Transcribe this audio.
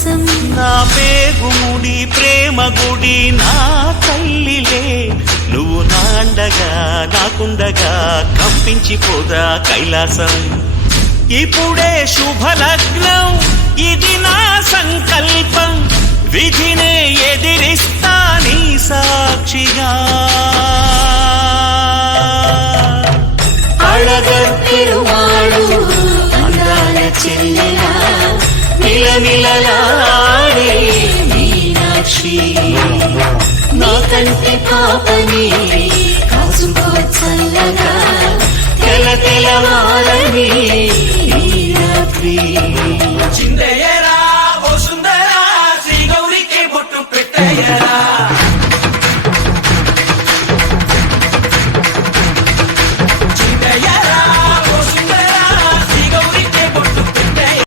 కోసం నా పేగుముడి ప్రేమ గుడి నా తల్లిలే నువ్వు నా అండగా నాకుండగా కంపించిపోదా కైలాసం ఇప్పుడే శుభలగ్నం ఇది నా సంకల్పం విధినే ఎదిరిస్తా నీ సాక్షిగా అళగర్ పెరుమాళు అందాల చెల్లెలా నిలనిలలాడే మీనాక్షి నీ కంటి పాపని కాసుకో చల్లగా తెల తెలవారని ఈ రాత్రి